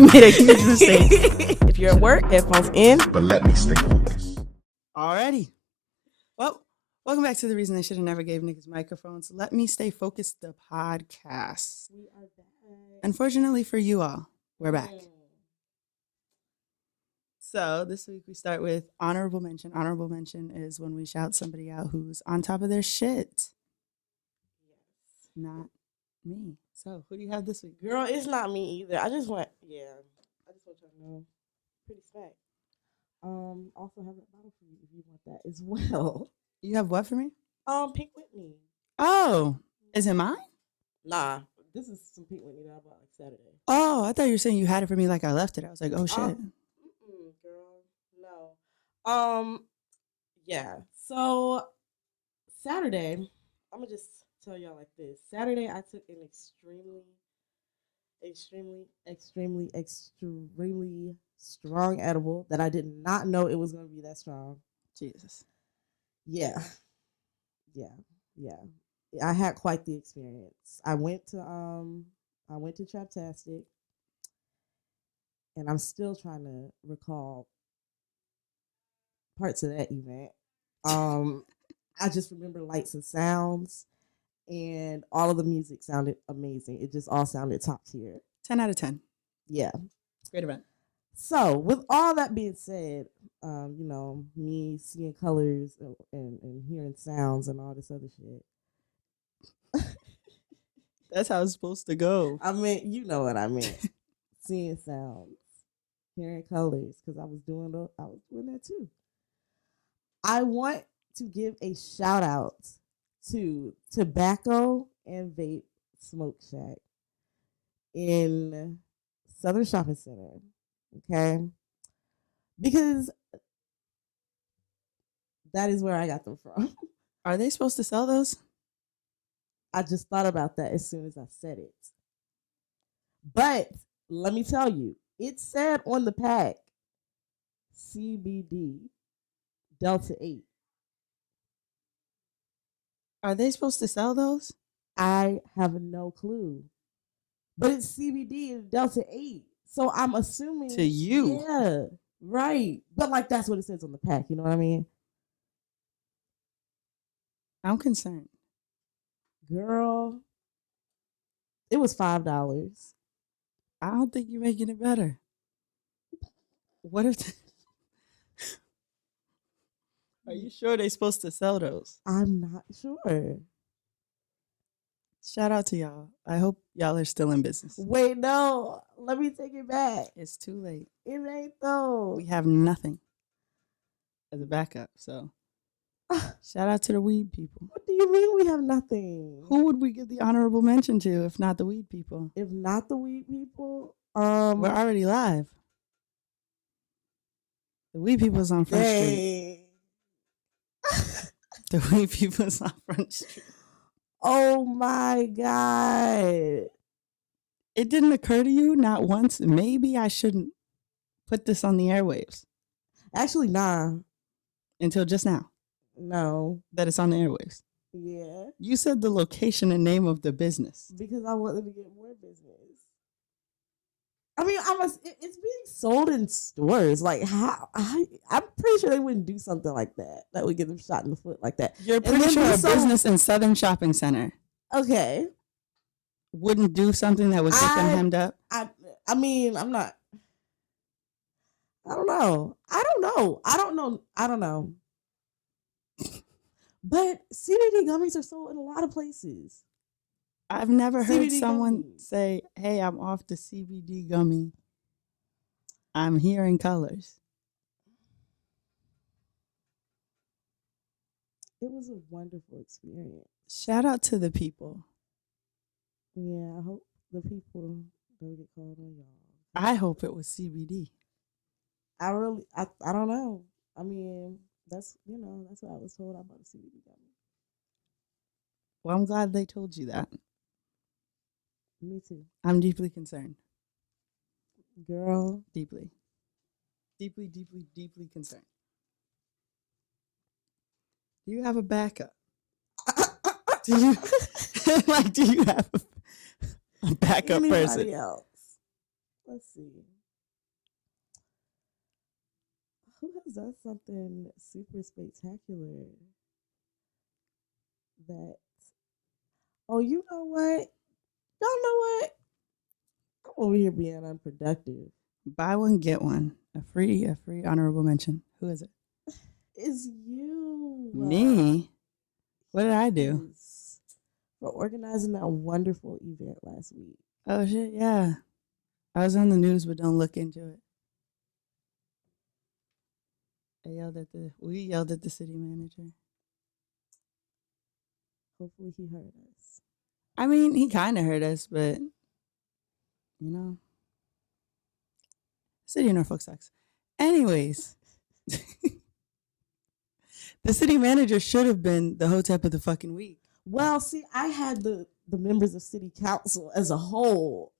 You made a huge mistake. If you're at work, headphones in. But let me stay focused. Alrighty. Well, welcome back to The Reason They Should Have Never Gave Niggas Microphones. Let me stay focused, the podcast. We are back. Unfortunately for you all, we're back. So this week we start with honorable mention. Honorable mention is when we shout somebody out who's on top of their shit. Yes. Not me. So who do you have this week? Girl, it's not me either. I just want y'all to know. Pretty smack. Also have a bottle for you if you want that as well. You have what for me? Pink Whitney. Oh, is it mine? Nah, this is some Pink Whitney that I bought like Saturday. Oh, I thought you were saying you had it for me like I left it. I was like, oh shit. Girl, no. Yeah. So Saturday, I'm gonna just tell y'all like this. Saturday, I took an extremely strong edible that I did not know it was gonna be that strong. Jesus. Yeah. I had quite the experience. I went to Traptastic, and I'm still trying to recall parts of that event. I just remember lights and sounds, and all of the music sounded amazing. It just all sounded top tier. 10 out of 10. Yeah. Great event. So, with all that being said, me seeing colors and hearing sounds and all this other shit. That's how it's supposed to go. I mean, you know what I meant. Seeing sounds, hearing colors, because I was doing that too. I want to give a shout out to Tobacco and Vape Smoke Shack in Southern Shopping Center. Okay, because that is where I got them from. Are they supposed to sell those? I just thought about that as soon as I said it. But let me tell you, it said on the pack, CBD Delta 8. Are they supposed to sell those? I have no clue. But it's CBD and Delta 8. So I'm assuming. To you. Yeah, right. But like that's what it says on the pack. You know what I mean? I'm concerned. Girl, it was $5. I don't think you're making it better. What if... Are you sure they're supposed to sell those? I'm not sure. Shout out to y'all. I hope y'all are still in business. Wait, no. Let me take it back. It's too late. It ain't though. We have nothing as a backup, so shout out to the weed people. What do you mean we have nothing? Who would we give the honorable mention to if not the weed people? If not the weed people, we're already live. The weed people's on Front Street. The weed people's on Front Street. Oh my God. It didn't occur to you not once, maybe I shouldn't put this on the airwaves. Actually, nah. Until just now. No. That it's on the airwaves. Yeah. You said the location and name of the business. Because I want them to get more business. I mean, it's being sold in stores. Like, how? I'm pretty sure they wouldn't do something like that. That would get them shot in the foot like that. You're pretty sure a business in Southern Shopping Center. Okay. Wouldn't do something that would get them hemmed up? I mean, I'm not. I don't know. But CBD gummies are sold in a lot of places. I've never heard CBD someone gummies. say, hey, I'm off the CBD gummy. I'm hearing colors. It was a wonderful experience. Shout out to the people. Yeah, I hope the people don't get called on y'all. I hope it was CBD. I don't know. I mean, that's what I was told about the CBD gummy. Well, I'm glad they told you that. Me too. I'm deeply concerned. Girl. Deeply concerned. Do you have a backup? Do you have a backup Anybody person? else? Let's see. Who has done something super spectacular? That. Oh, you know what? Y'all know what? I'm over here being unproductive. Buy one, get one. A free honorable mention. Who is it? It's you. Me? What did I do? Yes. For organizing that wonderful event last week. Oh shit, yeah. I was on the news, but don't look into it. We yelled at the city manager. Hopefully he heard us. I mean, he kind of heard us, but you know, city of Norfolk sucks. Anyways, the city manager should have been the hotep of the fucking week. Well, see, I had the members of city council as a whole.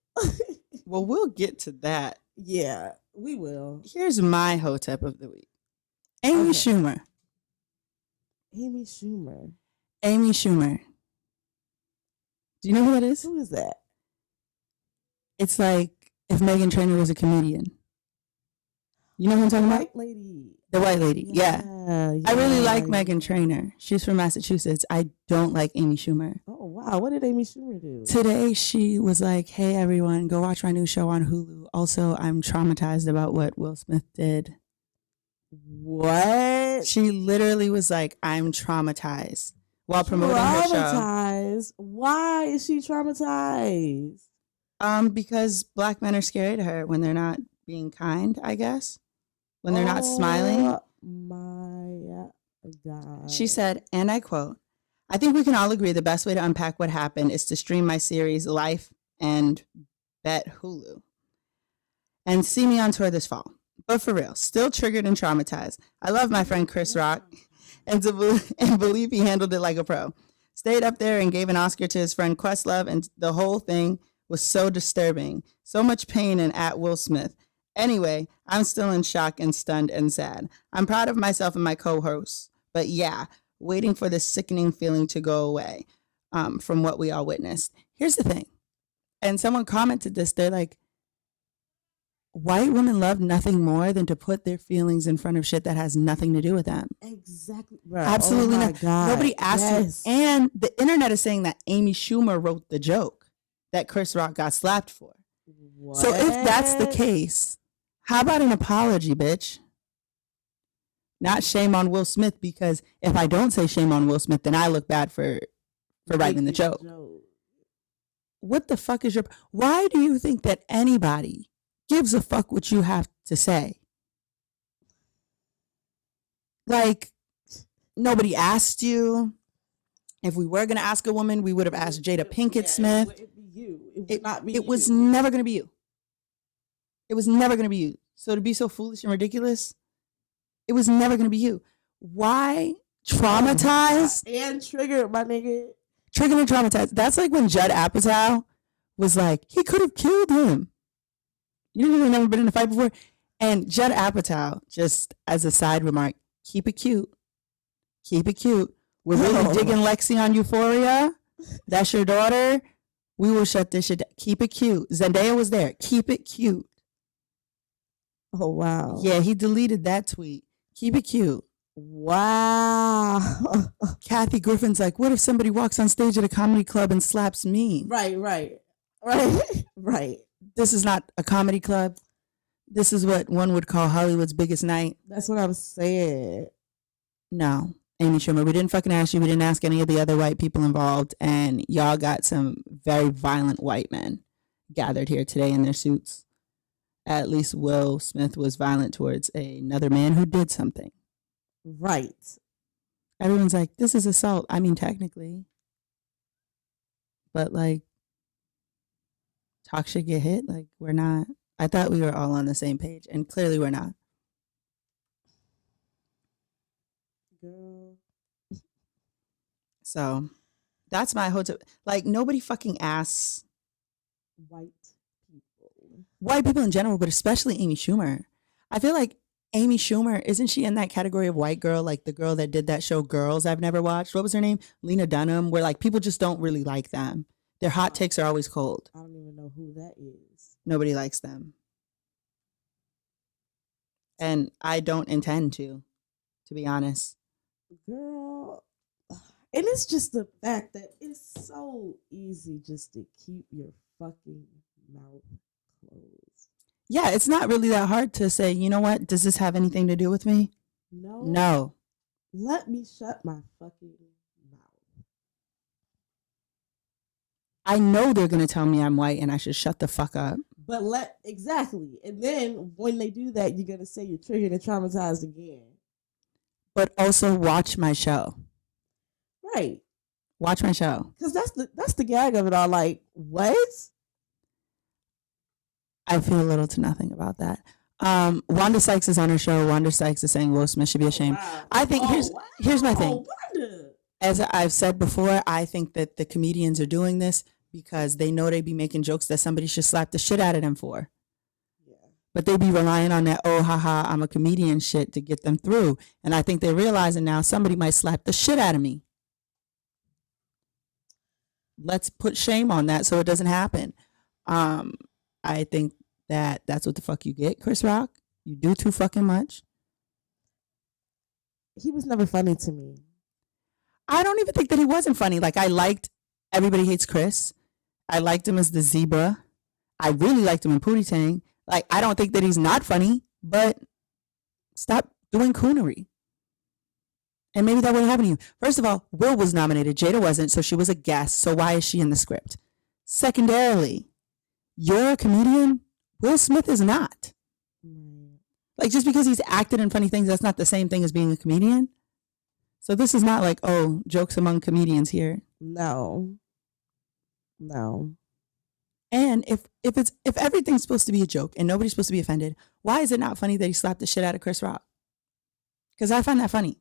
Well, we'll get to that. Yeah, we will. Here's my hotep of the week. Amy Okay. Schumer. Amy Schumer. Amy Schumer. Do you know who that is? Who is that? It's like if Meghan Trainor was a comedian. You know who I'm talking about? White lady. The white lady. Yeah. I really like Meghan Trainor. She's from Massachusetts. I don't like Amy Schumer. Oh, wow. What did Amy Schumer do? Today, she was like, hey, everyone, go watch my new show on Hulu. Also, I'm traumatized about what Will Smith did. What? She literally was like, I'm traumatized while promoting her show. Traumatized? Why is she traumatized? Because black men are scary to her when they're not being kind, I guess. When they're not smiling. Oh my God. She said, and I quote, I think we can all agree the best way to unpack what happened is to stream my series Life and Bet Hulu and see me on tour this fall. But for real, still triggered and traumatized. I love my friend Chris Rock and believe he handled it like a pro. Stayed up there and gave an Oscar to his friend Questlove, and the whole thing was so disturbing. So much pain and at Will Smith. Anyway, I'm still in shock and stunned and sad. I'm proud of myself and my co-hosts, but yeah, waiting for this sickening feeling to go away from what we all witnessed. Here's the thing, and someone commented this, they're like, white women love nothing more than to put their feelings in front of shit that has nothing to do with them. Exactly. Bro. Absolutely Oh my not. God. Nobody asked you. And the internet is saying that Amy Schumer wrote the joke that Chris Rock got slapped for. What? So if that's the case, how about an apology, bitch? Not shame on Will Smith, because if I don't say shame on Will Smith, then I look bad for writing the joke. What the fuck is your... Why do you think that anybody gives a fuck what you have to say? Like, nobody asked you. If we were going to ask a woman, we would have asked Jada Pinkett Smith. It would be you. It would not be It was you. never going to be you. It was never going to be you. So to be so foolish and ridiculous, it was never going to be you. Why traumatize? And triggered, my nigga. Triggered and traumatized. That's like when Judd Apatow was like, he could have killed him. You know, you've never been in a fight before. And Judd Apatow, just as a side remark, keep it cute. Keep it cute. We're really digging Lexi on Euphoria. That's your daughter. We will shut this shit down. Keep it cute. Zendaya was there. Keep it cute. Oh, wow. Yeah, he deleted that tweet. Keep it cute. Wow. Kathy Griffin's like, what if somebody walks on stage at a comedy club and slaps me? Right. This is not a comedy club. This is what one would call Hollywood's biggest night. That's what I'm saying. No, Amy Schumer, we didn't fucking ask you. We didn't ask any of the other white people involved. And y'all got some very violent white men gathered here today in their suits. At least Will Smith was violent towards another man who did something. Right. Everyone's like, this is assault. I mean, technically. But like, talk shit, get hit. Like, we're not. I thought we were all on the same page, and clearly we're not. Girl. So that's my hotel. Like, nobody fucking asks white people in general, but especially Amy Schumer. I feel like Amy Schumer, isn't she in that category of white girl, like the girl that did that show Girls I've never watched? What was her name? Lena Dunham, where like people just don't really like them. Their hot takes are always cold. I don't even know who that is. Nobody likes them. And I don't intend to be honest. Girl. And it's just the fact that it's so easy just to keep your fucking mouth closed. Yeah, it's not really that hard to say, you know what? Does this have anything to do with me? No. No. Let me shut my fucking mouth. I know they're going to tell me I'm white and I should shut the fuck up. But exactly. And then when they do that, you're going to say you're triggered and traumatized again. But also watch my show. Right. Watch my show. Because that's the gag of it all. Like, what? I feel little to nothing about that. Wanda Sykes is on her show. Wanda Sykes is saying Will Smith should be ashamed. Wow. I think here's my thing. Wanda. As I've said before, I think that the comedians are doing this because they know they be making jokes that somebody should slap the shit out of them for. Yeah. But they be relying on that, oh, haha, I'm a comedian shit to get them through. And I think they're realizing now somebody might slap the shit out of me. Let's put shame on that so it doesn't happen. I think that's what the fuck you get, Chris Rock. You do too fucking much. He was never funny to me. I don't even think that he wasn't funny. Like, I liked Everybody Hates Chris. I liked him as the zebra. I really liked him in Pootie Tang. Like, I don't think that he's not funny, but stop doing coonery. And maybe that wouldn't happen to you. First of all, Will was nominated. Jada wasn't, so she was a guest. So why is she in the script? Secondarily, you're a comedian. Will Smith is not. Like, just because he's acted in funny things, that's not the same thing as being a comedian. So this is not like, oh, jokes among comedians here. No. And if everything's supposed to be a joke and nobody's supposed to be offended, why is it not funny that he slapped the shit out of Chris Rock? Because I find that funny.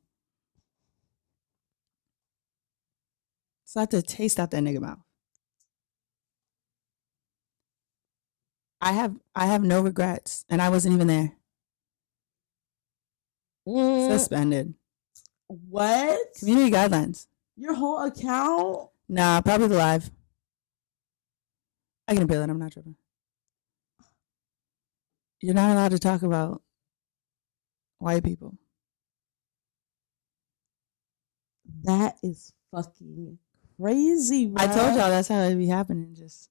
Slap the taste out that nigga mouth. I have no regrets, and I wasn't even there. Suspended. What? Community guidelines. Your whole account? Nah, probably the live. I can appeal it. I'm not tripping. You're not allowed to talk about white people. That is fucking crazy, bro. I told y'all that's how it be happening. Just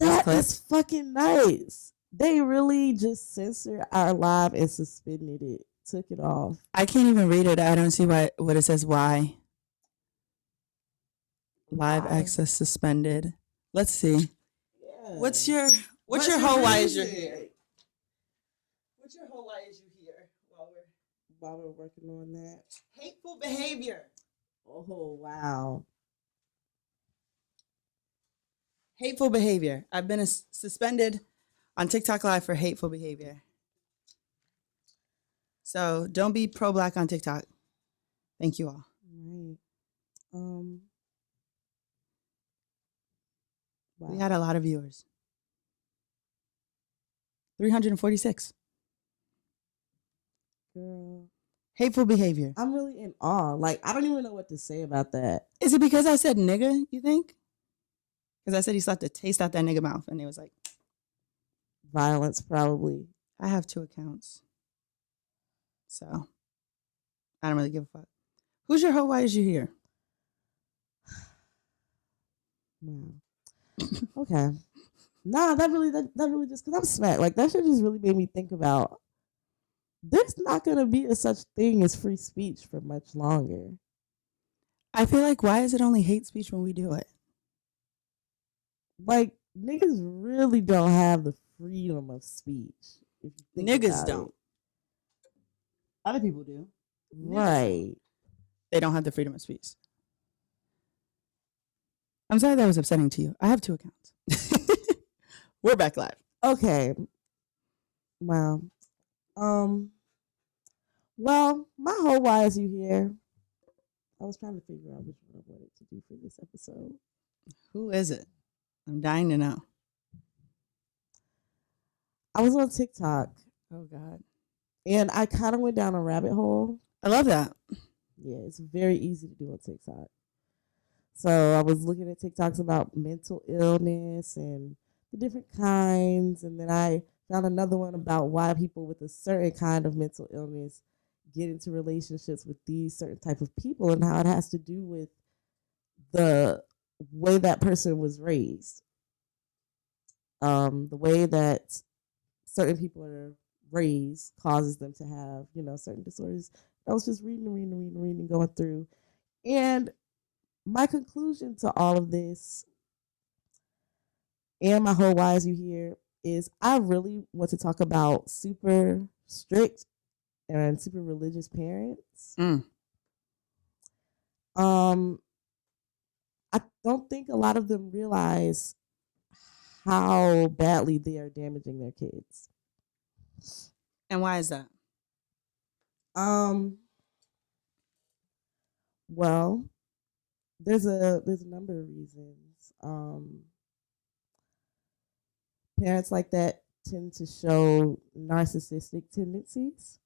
that is fucking nice. They really just censored our live and suspended it. Took it off. I can't even read it. I don't see what it says. Why? Live access suspended. Let's see. Yeah. What's your whole why is you here? What's your whole why is you here while we're working on that? Hateful behavior. Oh wow. Hateful behavior. I've been suspended on TikTok Live for hateful behavior. So don't be pro-black on TikTok. Thank you all. Right. Wow. We had a lot of viewers. 346. Girl. Hateful behavior. I'm really in awe. Like, I don't even know what to say about that. Is it because I said nigga, you think? Because I said he slapped the taste out that nigga mouth, and it was like... Violence, probably. I have 2 accounts. So, I don't really give a fuck. Who's your hoe? Why is you here? Wow. Okay. Nah, that really just, because I'm smacked. Like, that shit just really made me think about, there's not going to be a such thing as free speech for much longer. I feel like, why is it only hate speech when we do it? Like, niggas really don't have the freedom of speech. If you think Niggas about don't. it. Other people do. Right. They don't have the freedom of speech. I'm sorry that was upsetting to you. I have 2 accounts. We're back live. Okay. Wow. Well, my whole why is you here. I was trying to figure out which one I wanted to do for this episode. Who is it? I'm dying to know. I was on TikTok. Oh, God. And I kind of went down a rabbit hole. I love that. Yeah, it's very easy to do on TikTok. So I was looking at TikToks about mental illness and the different kinds. And then I Found another one about why people with a certain kind of mental illness get into relationships with these certain type of people and how it has to do with the way that person was raised. The way that certain people are raised causes them to have, certain disorders. I was just reading, going through. And my conclusion to all of this and my whole why is you here is I really want to talk about super strict and super religious parents. I don't think a lot of them realize how badly they are damaging their kids. And why is that? Well, there's a number of reasons. Parents like that tend to show narcissistic tendencies.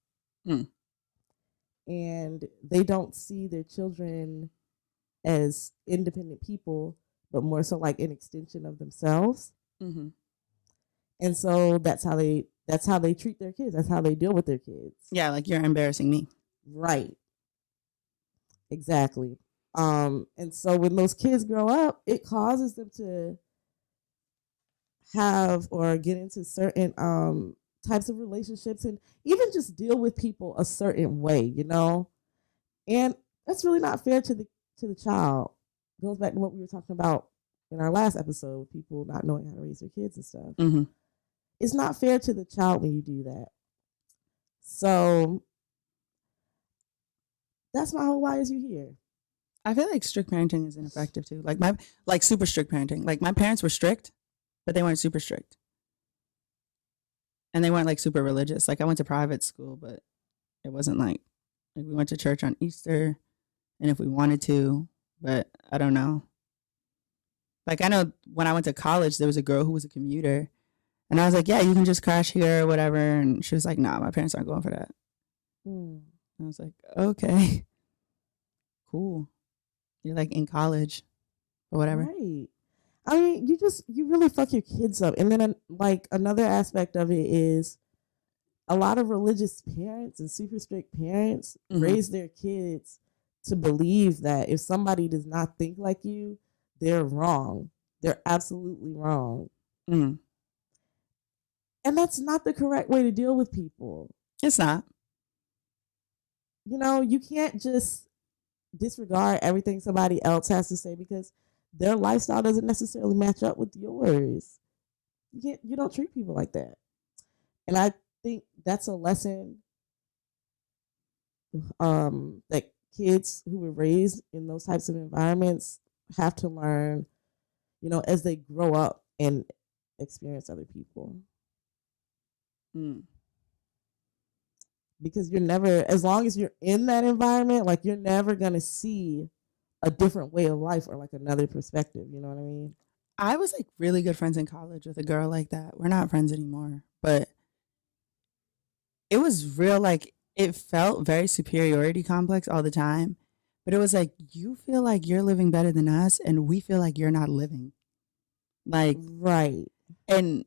And they don't see their children as independent people, but more so like an extension of themselves. And so that's how they treat their kids. That's how they deal with their kids. Yeah, like you're embarrassing me. Right. Exactly. And so when those kids grow up, it causes them to have or get into certain types of relationships and even just deal with people a certain way, And that's really not fair to the child. It goes back to what we were talking about in our last episode, people not knowing how to raise their kids and stuff. It's not fair to the child when you do that. So that's my whole why is you here. I feel like strict parenting is ineffective too. Like super strict parenting. Like my parents were strict, but they weren't super strict. And they weren't like super religious. Like I went to private school, but it wasn't like we went to church on Easter and if we wanted to, but I don't know. Like I know when I went to college, there was a girl who was a commuter and I was like, yeah, you can just crash here or whatever. And she was like, nah, my parents aren't going for that. I was like, okay, cool. You're like in college or whatever. Right. I mean, you really fuck your kids up. And then like another aspect of it is a lot of religious parents and super strict parents raise their kids to believe that if somebody does not think like you, they're wrong. They're absolutely wrong. And that's not the correct way to deal with people. It's not. You can't just disregard everything somebody else has to say because their lifestyle doesn't necessarily match up with yours. You don't treat people like that. And I think that's a lesson that kids who were raised in those types of environments have to learn, as they grow up and experience other people. Because you're never, as long as you're in that environment, like you're never going to see a different way of life or like another perspective. You know what I mean? I was like really good friends in college with a girl like that. We're not friends anymore, but it was real. Like it felt very superiority complex all the time, but it was like, you feel like you're living better than us and we feel like you're not living. Like, right. And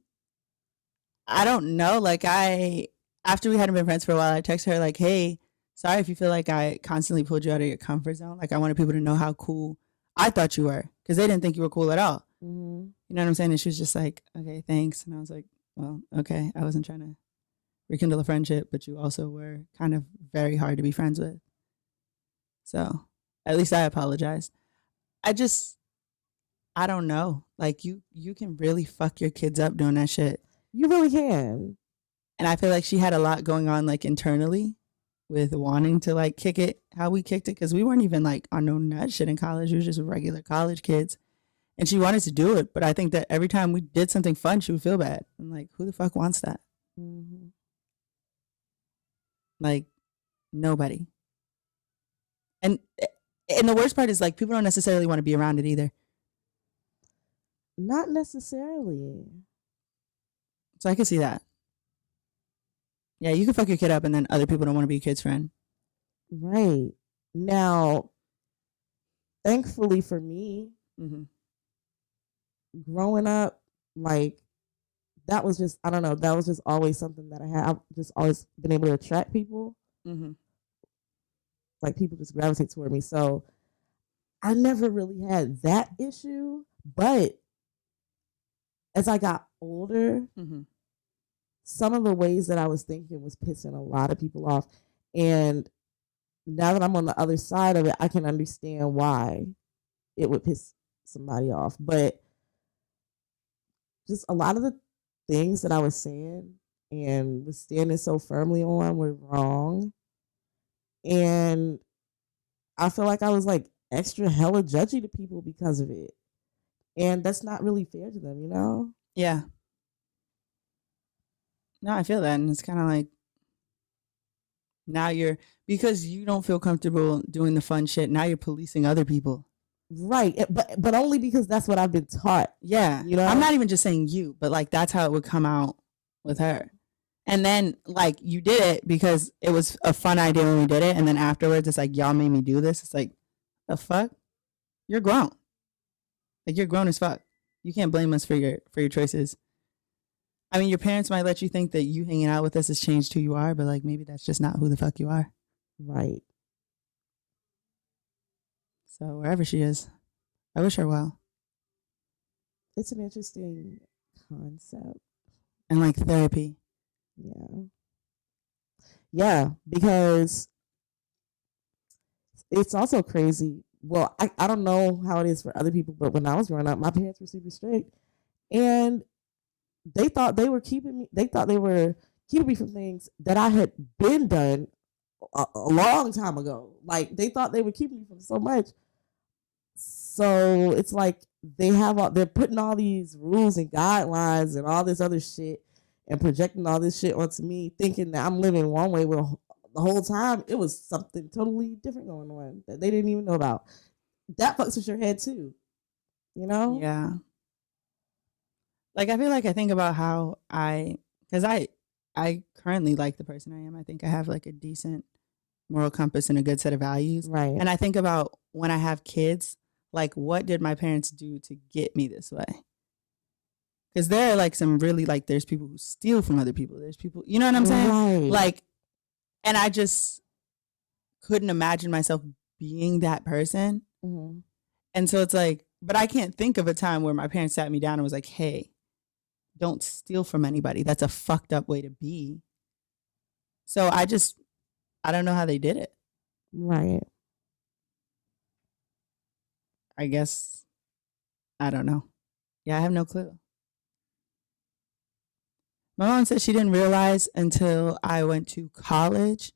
I don't know, like after we hadn't been friends for a while, I texted her like, hey, sorry if you feel like I constantly pulled you out of your comfort zone. Like I wanted people to know how cool I thought you were because they didn't think you were cool at all. You know what I'm saying? And she was just like, okay, thanks. And I was like, well, okay. I wasn't trying to rekindle a friendship, but you also were kind of very hard to be friends with. So at least I apologized. I don't know. Like you can really fuck your kids up doing that shit. You really can. And I feel like she had a lot going on like internally with wanting to like kick it how we kicked it because we weren't even like on no nut shit in college. We were just regular college kids. And she wanted to do it, but I think that every time we did something fun, she would feel bad. I'm like, who the fuck wants that? Like, nobody. And the worst part is like people don't necessarily want to be around it either. Not necessarily. So I can see that. Yeah, you can fuck your kid up and then other people don't want to be your kid's friend. Right. Now, thankfully for me, growing up, like that was just, I don't know, that was just always something that I had. I've just always been able to attract people. Mm-hmm. Like people just gravitate toward me. So I never really had that issue. But as I got older, Mm-hmm. some of the ways that I was thinking was pissing a lot of people off. And now that I'm on the other side of it, I can understand why it would piss somebody off. But just a lot of the things that I was saying and was standing so firmly on were wrong. And I feel like I was like extra hella judgy to people because of it. And that's not really fair to them, you know? Yeah. No, I feel that. And it's kind of like now because you don't feel comfortable doing the fun shit, now you're policing other people. Right. But only because that's what I've been taught. Yeah. You know? I'm not even just saying you, but like that's how it would come out with her. And then like you did it because it was a fun idea when we did it. And then afterwards it's like, y'all made me do this. It's like, the fuck? You're grown. Like you're grown as fuck. You can't blame us for your choices. I mean, your parents might let you think that you hanging out with us has changed who you are, but like maybe that's just not who the fuck you are. Right. So wherever she is, I wish her well. It's an interesting concept. And like therapy. Yeah. Yeah, because it's also crazy. Well, I don't know how it is for other people, but when I was growing up, my parents were super strict. And they thought they were keeping me, from things that I had been done a long time ago. Like they thought they were keeping me from so much. So it's like they're putting all these rules and guidelines and all this other shit and projecting all this shit onto me, thinking that I'm living one way when the whole time it was something totally different going on that they didn't even know about. That fucks with your head too, you know? Yeah. Like I feel like I think about how because I currently like the person I am. I think I have like a decent moral compass and a good set of values. Right. And I think about when I have kids, like what did my parents do to get me this way? Because there are like some really like there's people who steal from other people. There's people, you know what I'm saying? Right. Like, and I just couldn't imagine myself being that person. Mm-hmm. And so it's like, but I can't think of a time where my parents sat me down and was like, hey, don't steal from anybody. That's a fucked up way to be. So I don't know how they did it. Right. I guess, I don't know. Yeah, I have no clue. My mom said she didn't realize until I went to college.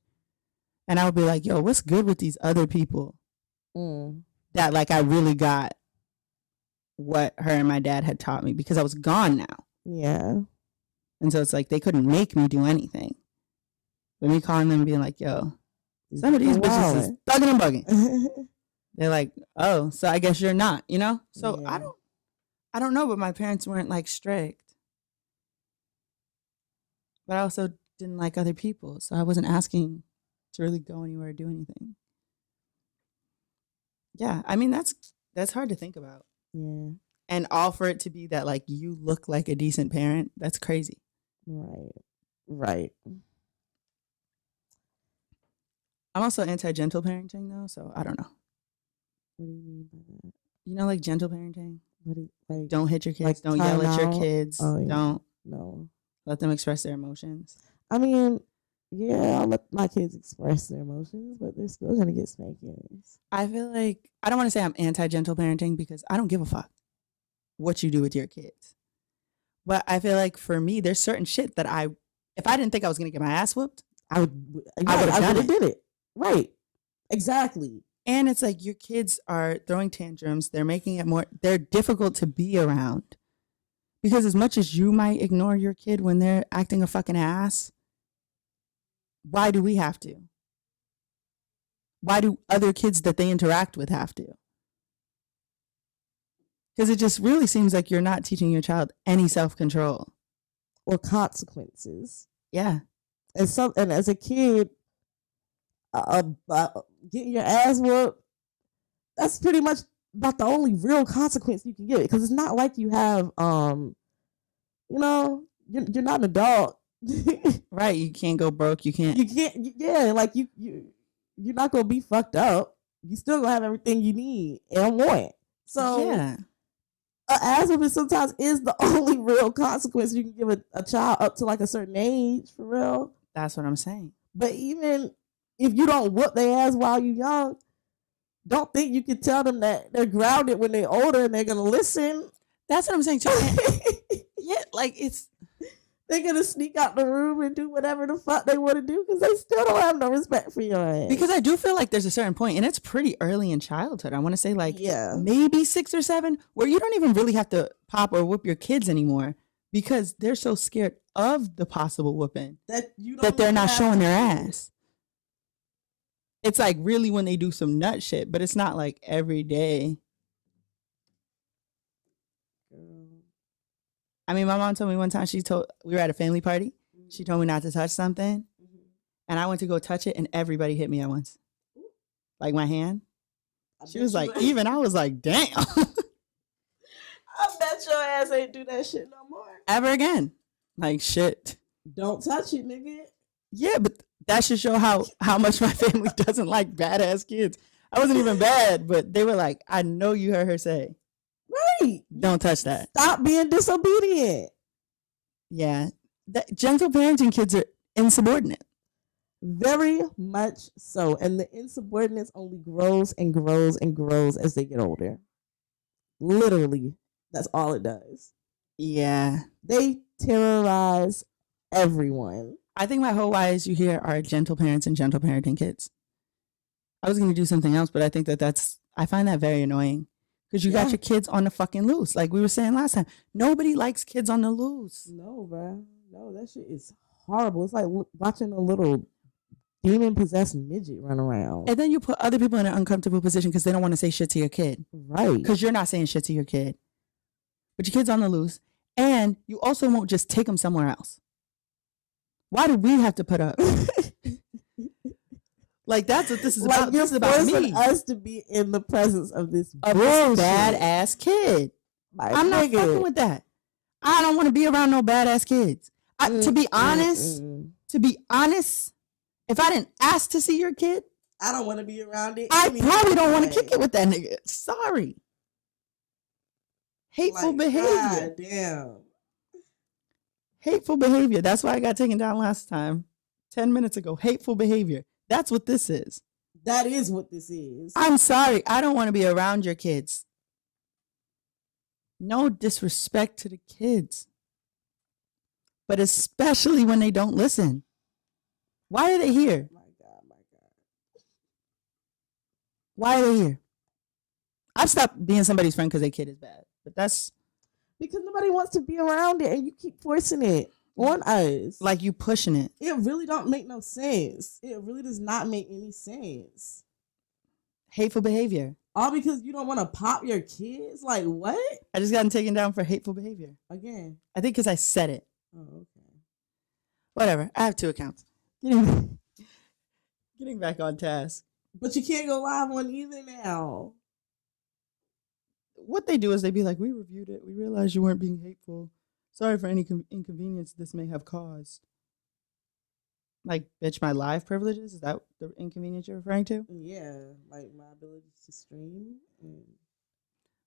And I would be like, yo, what's good with these other people? That like I really got what her and my dad had taught me because I was gone now. Yeah. And so it's like they couldn't make me do anything. But me calling them and being like, yo, some of these bitches is thugging and bugging. They're like, oh, so I guess you're not, you know? So Yeah. I don't know, but my parents weren't like strict. But I also didn't like other people. So I wasn't asking to really go anywhere or do anything. Yeah, I mean that's hard to think about. Yeah. And all for it to be that like you look like a decent parent, that's crazy. Right. Right. I'm also anti-gentle parenting though, so I don't know. What do you mean by that? You know, like gentle parenting. What is like? Don't hit your kids. Like Don't yell at your time out? kids. Oh, yeah. Don't No. let them express their emotions. I mean, yeah, I'll let my kids express their emotions, but they're still gonna get spankings. I feel like I don't want to say I'm anti-gentle parenting because I don't give a fuck what you do with your kids. But I feel like for me, there's certain shit that if I didn't think I was gonna get my ass whooped, I would have did it. Right. Exactly. and it's like your kids are throwing tantrums. They're making it they're difficult to be around. Because as much as you might ignore your kid when they're acting a fucking ass, why do we have to? Why do other kids that they interact with have to? Because it just really seems like you're not teaching your child any self-control. Or consequences. Yeah. And as a kid, getting your ass whooped, that's pretty much about the only real consequence you can get. Because it's not like you have, you're not an adult. Right. You can't go broke. You can't. You can't. Yeah, like you're not gonna be fucked up. You still gonna have everything you need and want. So Yeah. ass whooping sometimes is the only real consequence you can give a child up to like a certain age, for real. That's what I'm saying. But even if you don't whoop their ass while you're young, don't think you can tell them that they're grounded when they're older and they're gonna listen. That's what I'm saying too. Yeah, like it's They're gonna sneak out the room and do whatever the fuck they want to do because they still don't have no respect for your ass. because I do feel like there's a certain point, and it's pretty early in childhood. I want to say like yeah, maybe 6 or 7, where you don't even really have to pop or whoop your kids anymore because they're so scared of the possible whooping that they're not showing their ass. It's like really when they do some nut shit, but it's not like every day. I mean, my mom told me one time we were at a family party. She told me not to touch something, and I went to go touch it, and everybody hit me at once, like my hand. She was like, even I was like, damn. I bet your ass ain't do that shit no more. Ever again. Like shit. Don't touch it, nigga. Yeah, but that should show how much my family doesn't like badass kids. I wasn't even bad, but they were like, I know you heard her say, Right. don't touch that. Stop being disobedient. Yeah. Gentle parenting kids are insubordinate. Very much so. And the insubordinates only grows and grows and grows as they get older. Literally, that's all it does. Yeah. They terrorize everyone. I think my whole why is you here are gentle parents and gentle parenting kids. I was going to do something else, but I think I find that very annoying because you got your kids on the fucking loose. Like we were saying last time, nobody likes kids on the loose. No, bro. No, that shit is horrible. It's like watching a little demon possessed midget run around. And then you put other people in an uncomfortable position because they don't want to say shit to your kid. Right. Because you're not saying shit to your kid. But your kid's on the loose. And you also won't just take them somewhere else. Why do we have to put up? Like, that's what this is about. You're this is about me. us to be in the presence of this badass kid. I'm not fucking with that. I don't want to be around no badass kids. To be honest, if I didn't ask to see your kid, I don't want to be around it. I probably don't want to kick it with that nigga. Sorry. Hateful behavior. God damn. Hateful behavior. That's why I got taken down last time. 10 minutes ago. Hateful behavior. That's what this is. That is what this is. I'm sorry. I don't want to be around your kids. No disrespect to the kids. But especially when they don't listen. Why are they here? My God. Why are they here? I've stopped being somebody's friend because their kid is bad. But that's because nobody wants to be around it and you keep forcing it on us. like you pushing it. It really don't make no sense. It really does not make any sense. Hateful behavior. All because you don't want to pop your kids? Like what? I just gotten taken down for hateful behavior. Again. I think because I said it. Oh, okay. Whatever. I have 2 accounts. Getting back on task. But you can't go live on either now. What they do is they be like, we reviewed it. We realized you weren't being hateful. Sorry for any inconvenience this may have caused. Like, bitch, my live privileges? Is that the inconvenience you're referring to? Yeah, like my ability to stream.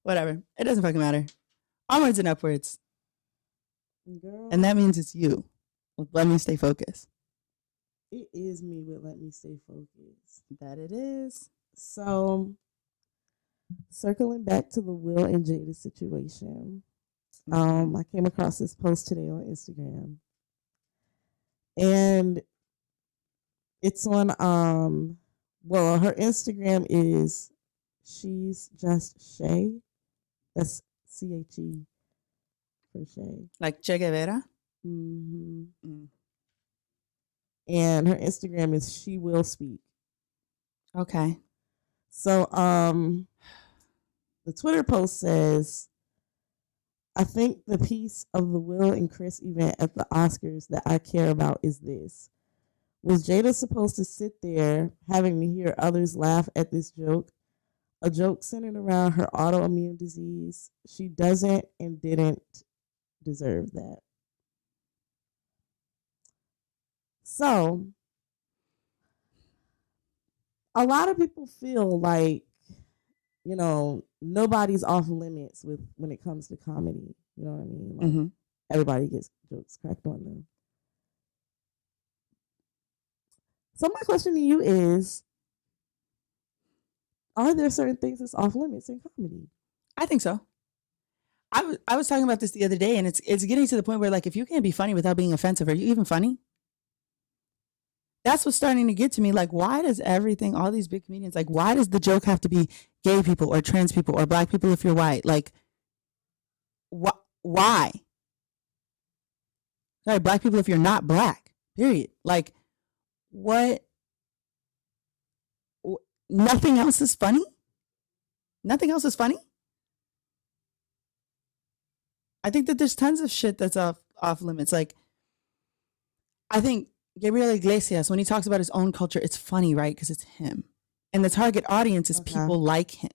Whatever. It doesn't fucking matter. Onwards and upwards. Girl, And that means it's you. Let me stay focused. it is me, but let me stay focused. That it is. So, circling back to the Will and Jada situation, I came across this post today on Instagram, and it's on well, her Instagram is She's Just Shay. That's CHE for Shay. Like Che Guevara? Mm-hmm. And her Instagram is She Will Speak. Okay. So the Twitter post says, I think the piece of the Will and Chris event at the Oscars that I care about is this. Was Jada supposed to sit there having to hear others laugh at this joke? A joke centered around her autoimmune disease. She doesn't and didn't deserve that. So a lot of people feel like, nobody's off limits with when it comes to comedy. You know what I mean? Like Mm-hmm. everybody gets jokes cracked on them. So my question to you is, are there certain things that's off limits in comedy? I think so. I was talking about this the other day, and it's getting to the point where, like, if you can't be funny without being offensive, are you even funny? That's what's starting to get to me. Like, why does everything, all these big comedians, like, why does the joke have to be gay people or trans people or black people if you're white? Like, why? Sorry, black people if you're not black. Period. Like, what? Nothing else is funny. Nothing else is funny. I think that there's tons of shit that's off limits. Like, I think Gabriel Iglesias, when he talks about his own culture, it's funny, right? Because it's him, and the target audience is Okay. people like him.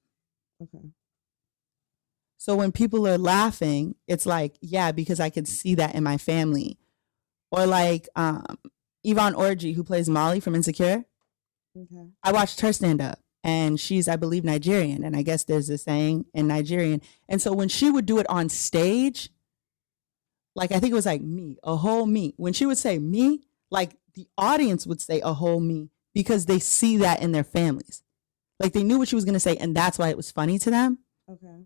Okay. So when people are laughing, it's like, yeah, because I could see that in my family. Or like Yvonne Orji, who plays Molly from Insecure. Okay. I watched her stand up, and she's, I believe, Nigerian. And I guess there's a saying in Nigerian. And so when she would do it on stage, like, I think it was like me, a whole me. When she would say me, like, the audience would say a whole me because they see that in their families. Like, they knew what she was going to say, and that's why it was funny to them. Okay.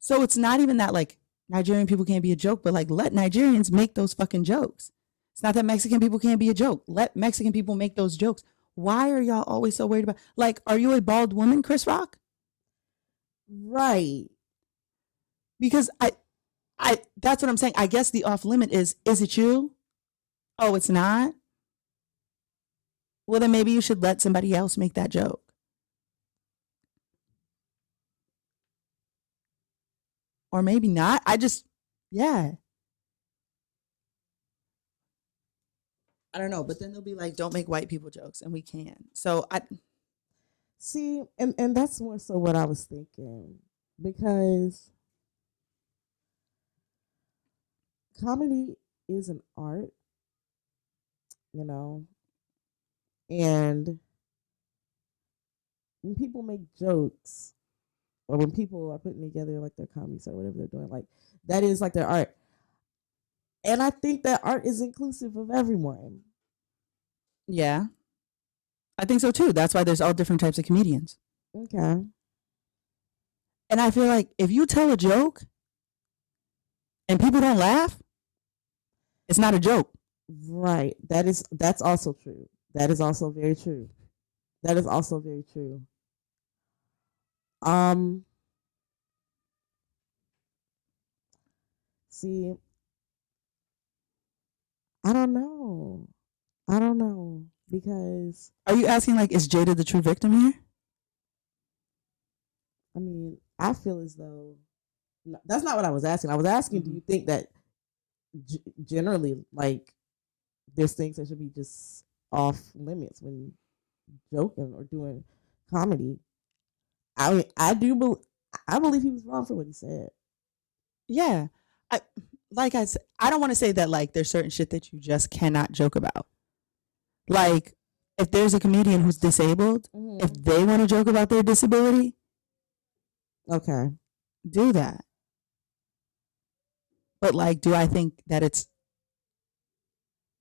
So it's not even that, like, Nigerian people can't be a joke, but, like, let Nigerians make those fucking jokes. It's not that Mexican people can't be a joke. Let Mexican people make those jokes. Why are y'all always so worried about, like, are you a bald woman, Chris Rock? Right. Because that's what I'm saying. I guess the off limit is it you? Oh, it's not? Well, then maybe you should let somebody else make that joke. Or maybe not. Yeah. I don't know. But then they'll be like, don't make white people jokes. And we can. So See, and that's more so what I was thinking, because comedy is an art, you know, and when people make jokes or when people are putting together like their comedy set or whatever they're doing, like that is like their art. And I think that art is inclusive of everyone. yeah, I think so too. That's why there's all different types of comedians. Okay. And I feel like if you tell a joke and people don't laugh, it's not a joke. Right. That's also true. That is also very true. That is also very true. Um See, I don't know. I don't know because Are you asking, like, is Jada the true victim here? I mean, I feel as though that's not what I was asking. I was asking, do you think that generally, like, there's things that should be just off limits when joking or doing comedy? I mean, I believe he was wrong for what he said. Yeah. I said, I don't want to say that, like, there's certain shit that you just cannot joke about. Like, if there's a comedian who's disabled, if they want to joke about their disability, Okay. do that. But, like, do I think that it's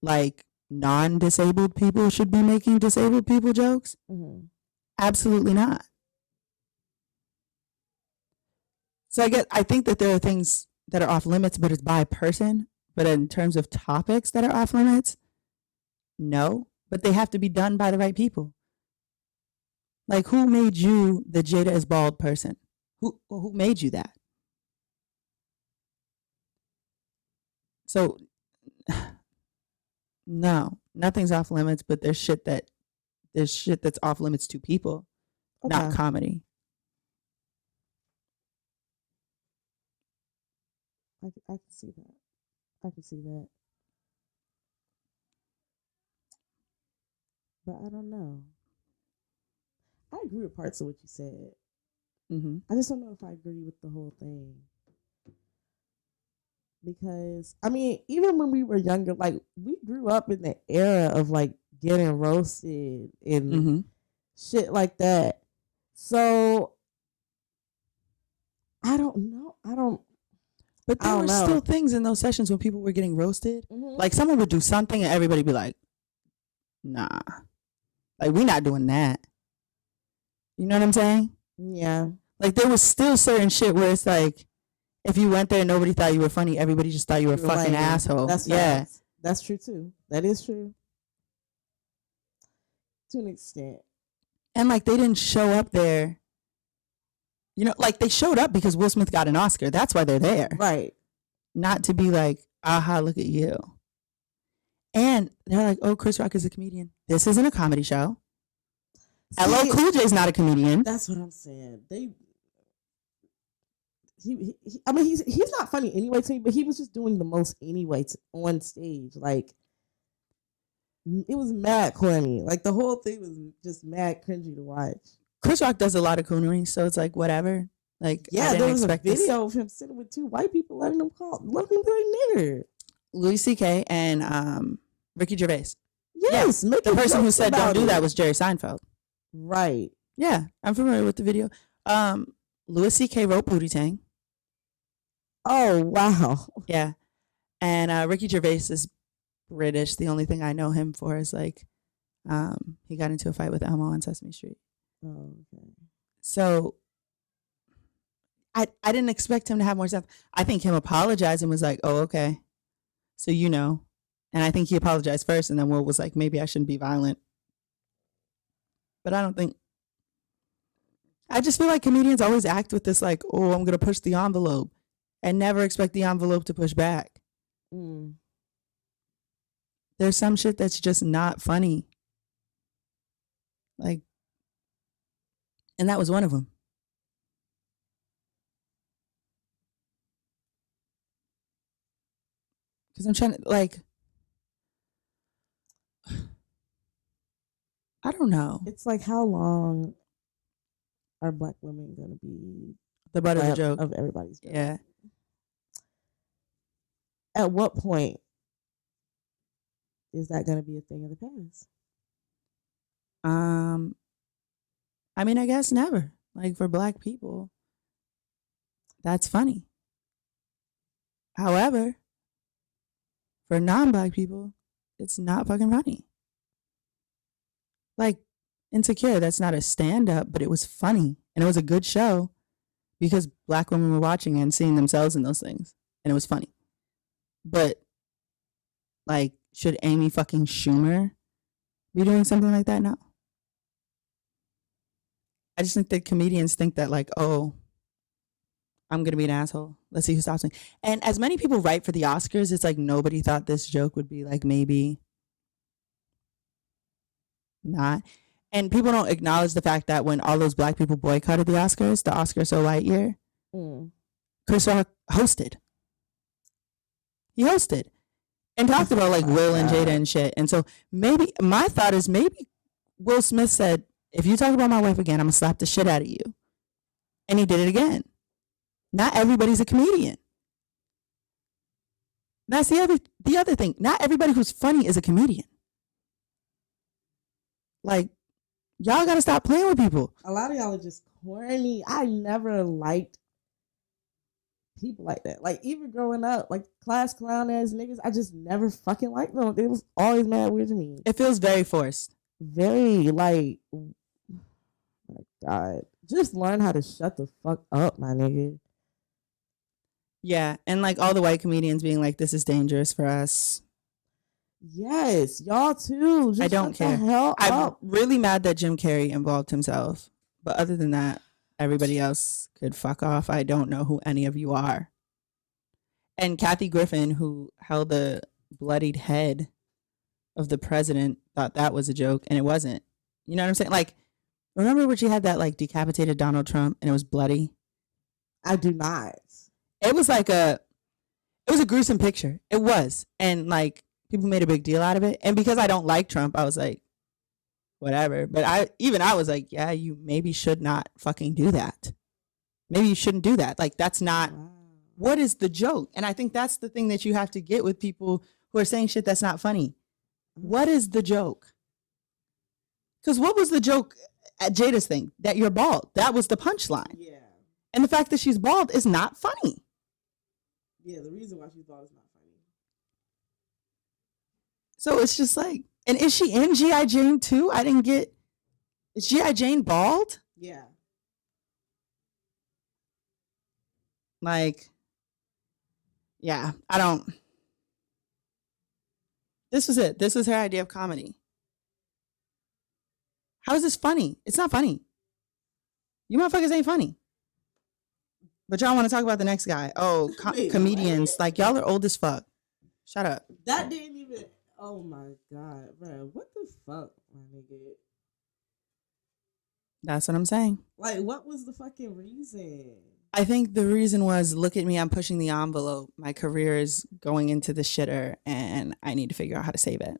like non-disabled people should be making disabled people jokes? Absolutely not. So I think that there are things that are off limits, but it's by person. But in terms of topics that are off limits, no. But they have to be done by the right people. Like, who made you the Jada is bald person? Who made you that? So no, nothing's off limits, but there's shit that's off limits to people, not Okay. comedy. I can see that. I can see that. But I don't know. I agree with parts of what you said. Mm-hmm. I just don't know if I agree with the whole thing. because I mean, even when we were younger, like we grew up in the era of like getting roasted and Mm-hmm. shit like that. So I don't know. But I there don't were know. still things in those sessions when people were getting roasted. Mhm. Like someone would do something and everybody be like, nah. Like we're not doing that. You know what I'm saying? Yeah. Like there was still certain shit where it's like if you went there and nobody thought you were funny, everybody just thought you were a You're fucking lame. asshole. That's yeah. facts. That's true too. That is true. To an extent. And like they didn't show up there. You know, like they showed up because Will Smith got an Oscar. That's why they're there. Right. Not to be like, aha, look at you. And they're like, oh, Chris Rock is a comedian. This isn't a comedy show. LL See, Cool J is not a comedian. That's what I'm saying. I mean, he's not funny anyway to me, but he was just doing the most anyway on stage. Like, it was mad corny. Like the whole thing was just mad cringy to watch. Chris Rock does a lot of coonery, so it's like whatever. Like, Yeah, I didn't there was a expect this. video of him sitting with two white people letting him be a nigger. Louis C.K. and Ricky Gervais. Yes, The person who said don't do that was was Jerry Seinfeld. right. Yeah, I'm familiar with the video. Louis C.K. wrote Booty Tang. Oh wow. Yeah. And Ricky Gervais is British. The only thing I know him for is like he got into a fight with Elmo on Sesame Street. Oh, okay. So I didn't expect him to have more stuff. I think him apologized and was like, oh, okay. So you know. And I think he apologized first and then Will was like, maybe I shouldn't be violent. But I don't think I just feel like comedians always act with this like, oh, I'm gonna push the envelope and never expect the envelope to push back. Mm. There's some shit that's just not funny. Like, and that was one of them. Because I'm trying to, like, I don't know. It's like, how long are black women gonna be The butt of the joke. of everybody's joke? Yeah. At what point is that gonna be a thing of the past? I mean, I guess never. Like, for black people, that's funny. However, for non-black people, it's not fucking funny. Like, Insecure, that's not a stand-up, but it was funny. And it was a good show because black women were watching it and seeing themselves in those things. And it was funny. But, like, should Amy fucking Schumer be doing something like that? No. I just think that comedians think that, like, oh, I'm going to be an asshole. Let's see who stops me. And as many people write for the Oscars, it's like nobody thought this joke would be, like, maybe not. And people don't acknowledge the fact that when all those black people boycotted the Oscar So White year, Chris Rock hosted. He hosted and talked about like Will and Jada and shit. And so maybe my thought is maybe Will Smith said, if you talk about my wife again, I'm gonna slap the shit out of you. And he did it again. Not everybody's a comedian. That's the other thing. Not everybody who's funny is a comedian. Like, y'all gotta stop playing with people. A lot of y'all are just corny. I never liked people like that. Like, even growing up, like class clown ass niggas, I just never fucking liked them. It was always mad weird to me. It feels very forced. Very like, my God, just learn how to shut the fuck up, my nigga. Yeah, and like all the white comedians being like, "This is dangerous for us." Yes, y'all too. Just I don't shut the care. hell I'm up. really mad that Jim Carrey involved himself. But other than that, everybody else could fuck off. I don't know who any of you are. And Kathy Griffin, who held the bloodied head of the president, thought that was a joke, and it wasn't. You know what I'm saying? Like, remember when she had that like decapitated Donald Trump and it was bloody? I do not. It was like it was a gruesome picture. It was. And like people made a big deal out of it. And because I don't like Trump, I was like, whatever. But I was like, yeah, you maybe should not fucking do that. Maybe you shouldn't do that. Like, that's not Wow. What is the joke? And I think that's the thing that you have to get with people who are saying shit that's not funny. What is the joke? Because what was the joke at Jada's thing? That you're bald. That was the punchline. Yeah. And the fact that she's bald is not funny. Yeah, the reason why she's bald is not funny. So it's just like, and is she in G.I. Jane too? I didn't get, is G.I. Jane bald? Yeah. Like, yeah, I don't. This was it. This was her idea of comedy. How is this funny? It's not funny. You motherfuckers ain't funny. But y'all want to talk about the next guy. Oh, Wait, comedians. what? Like, y'all are old as fuck. Shut up. That didn't even. Oh my god, bro! What the fuck, my nigga? That's what I'm saying. Like, what was the fucking reason? I think the reason was, look at me, I'm pushing the envelope. My career is going into the shitter and I need to figure out how to save it.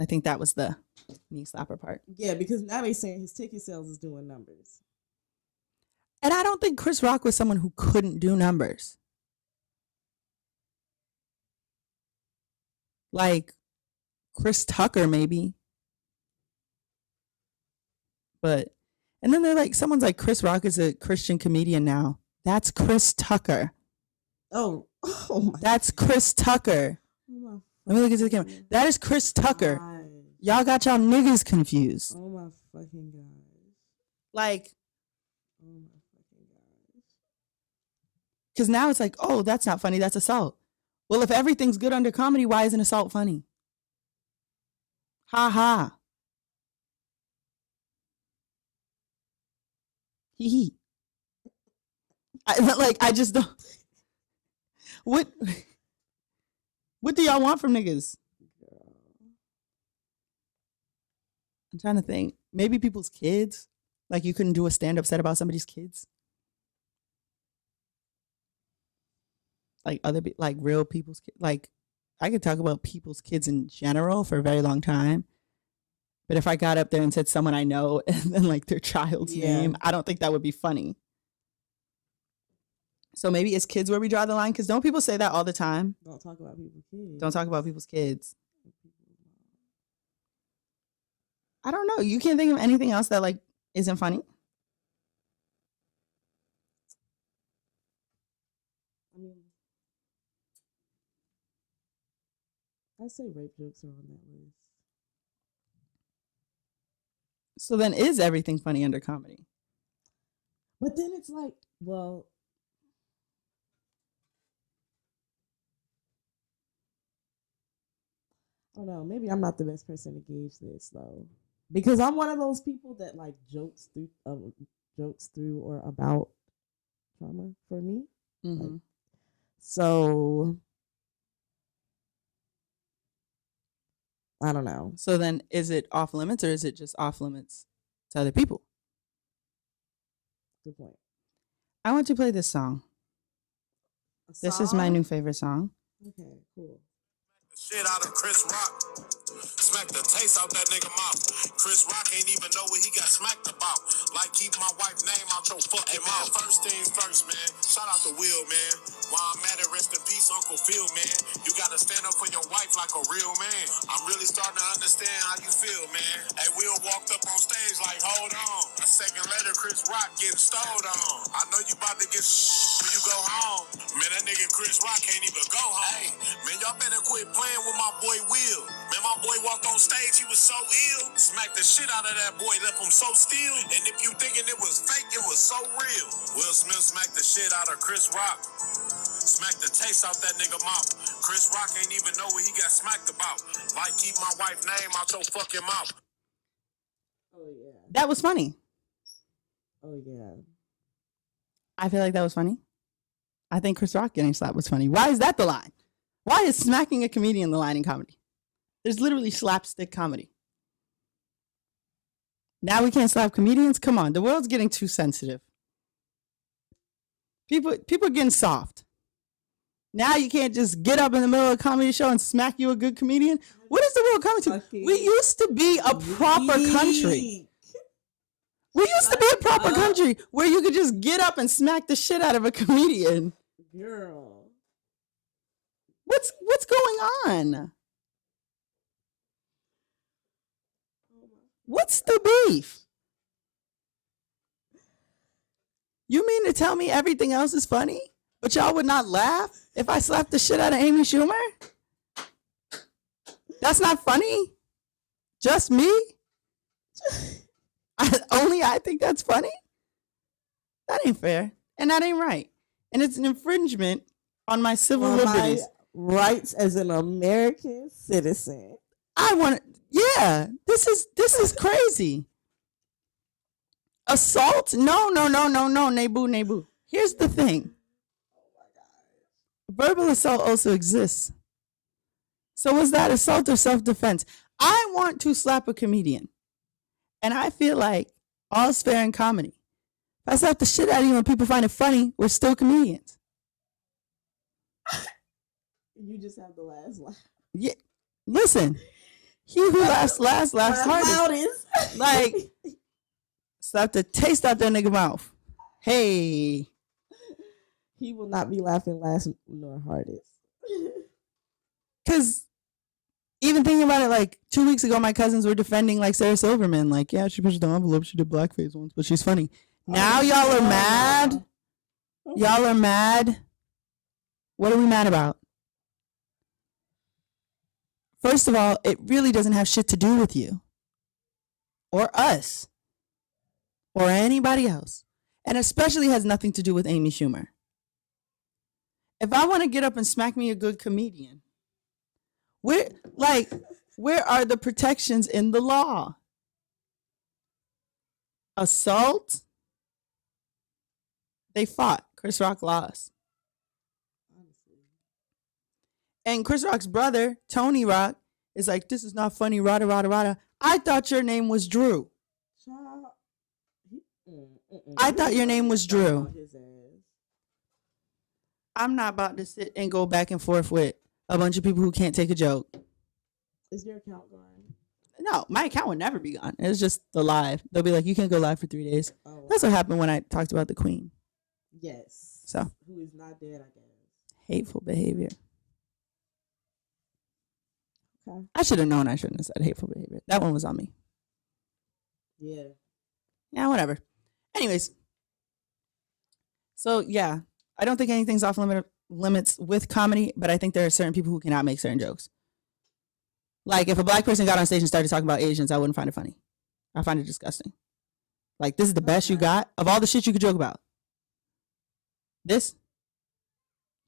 I think that was the knee slapper part. Yeah, because now they saying his ticket sales is doing numbers. And I don't think Chris Rock was someone who couldn't do numbers. Like Chris Tucker, maybe. But, and then they're like, someone's like, Chris Rock is a Christian comedian now. That's Chris Tucker. Oh my. That's Chris Tucker. Oh my Let me look into the camera. That is Chris Tucker. gosh. Y'all got y'all niggas confused. Oh my fucking gosh. Like, Oh my fucking gosh. because now it's like, oh, that's not funny. That's assault. Well, if everything's good under comedy, why isn't assault funny? Ha ha. Hee hee. I just don't. What do y'all want from niggas? I'm trying to think. Maybe people's kids. Like, you couldn't do a stand-up set about somebody's kids. Like like real people's kids. Like, I could talk about people's kids in general for a very long time. But if I got up there and said someone I know and then like their child's Yeah. name, I don't think that would be funny. So maybe it's kids where we draw the line. Because don't people say that all the time? Don't talk about people's kids. Don't talk about people's kids. I don't know. You can't think of anything else that like isn't funny. I mean, I say rape jokes are on that list. So then is everything funny under comedy? But then it's like, well, I don't know. Maybe I'm not the best person to gauge this though, because I'm one of those people that like jokes through or about trauma for me. Mm-hmm. So I don't know. So then is it off limits or is it just off limits to other people? Good point. I want to play this song. This is my new favorite song. Okay, cool. Shit out of Chris Rock. Smack the taste out that nigga mouth. Chris Rock ain't even know what he got smacked about. Like keep my wife's name out your fucking mouth. First things first, man. Shout out to Will, man. While I'm at it, rest in peace, Uncle Phil, man. You gotta stand up for your wife like a real man. I'm really starting to understand how you feel, man. Hey, Will walked up on stage like, hold on. A second later, Chris Rock getting stoled on. I know you about to get when you go home. Man, that nigga Chris Rock can't even go home. Hey, man, y'all better quit playing with my boy Will. Man, my boy walked on stage, he was so ill. Smacked the shit out of that boy, left him so still. And if you thinking it was fake, it was so real. Will Smith smacked the shit out of Chris Rock. Smacked the taste out that nigga mouth. Chris Rock ain't even know what he got smacked about. Like keep my wife's name out your fucking mouth. Oh yeah. That was funny. Oh yeah. I feel like that was funny. I think Chris Rock getting slapped was funny. Why is that the line? Why is smacking a comedian the line in comedy? There's literally slapstick comedy. Now we can't slap comedians? Come on, the world's getting too sensitive. People are getting soft. Now you can't just get up in the middle of a comedy show and smack you a good comedian. What is the world coming to? We used to be a proper country. We used to be a proper country where you could just get up and smack the shit out of a comedian. Girl. What's going on? What's the beef? You mean to tell me everything else is funny, but y'all would not laugh if I slapped the shit out of Amy Schumer? That's not funny? Just me? Only I think that's funny? That ain't fair. And that ain't right. And it's an infringement on my civil liberties. My rights as an American citizen. I want to, yeah, this is crazy. Assault? No, Nebu. Here's the thing. Verbal assault also exists. So was that assault or self-defense? I want to slap a comedian. And I feel like all's fair in comedy. If I slap the shit out of you and people find it funny, we're still comedians. You just have the last laugh. Yeah. Listen, he who laughs last laughs hardest. Like, slap the taste out that nigga mouth. Hey. He will not be laughing last nor hardest. Because even thinking about it, like 2 weeks ago, my cousins were defending like Sarah Silverman. Like, yeah, she pushed the envelope. She did blackface once, but she's funny. Now y'all are mad. Y'all are mad. What are we mad about? First of all, it really doesn't have shit to do with you or us or anybody else. And especially has nothing to do with Amy Schumer. If I want to get up and smack me a good comedian, where are the protections in the law? Assault? They fought. Chris Rock lost. And Chris Rock's brother, Tony Rock, is like, this is not funny, rada, rada, rada. I thought your name was Drew. I thought your name was Drew. I'm not about to sit and go back and forth with a bunch of people who can't take a joke. Is your account gone? No, my account would never be gone. It's just the live. They'll be like, you can't go live for 3 days. Oh, That's what happened when I talked about the Queen. yes. So. Who is not dead, I guess. Hateful behavior. Okay. I should have known I shouldn't have said hateful behavior. That one was on me. Yeah. Yeah, whatever. Anyways. So, yeah. I don't think anything's off limits with comedy, but I think there are certain people who cannot make certain jokes. Like, if a black person got on stage and started talking about Asians, I wouldn't find it funny. I find it disgusting. Like, this is the best you got of all the shit you could joke about. This?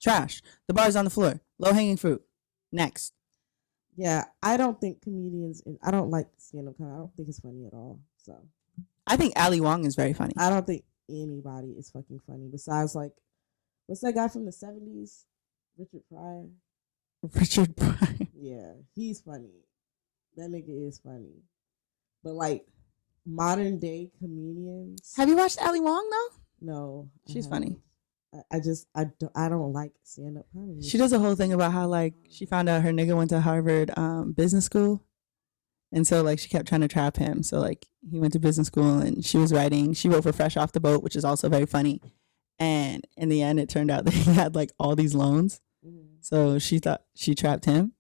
Trash. The bar's on the floor. Low-hanging fruit. Next. Yeah, I don't think comedians, I don't like stand-up comedy. I don't think it's funny at all. So I think Ali Wong is very funny. I don't think anybody is fucking funny besides, like, what's that guy from the 70s? Richard Pryor? Richard Pryor. Yeah, he's funny. That nigga is funny. But, like, modern day comedians. Have you watched Ali Wong, though? No. She's funny. I don't like stand-up comedy. She does a whole thing about how, like, she found out her nigga went to Harvard business school. And so, like, she kept trying to trap him. So, like, he went to business school and she wrote for Fresh Off the Boat, which is also very funny. And in the end, it turned out that he had, like, all these loans. Mm-hmm. So she thought she trapped him,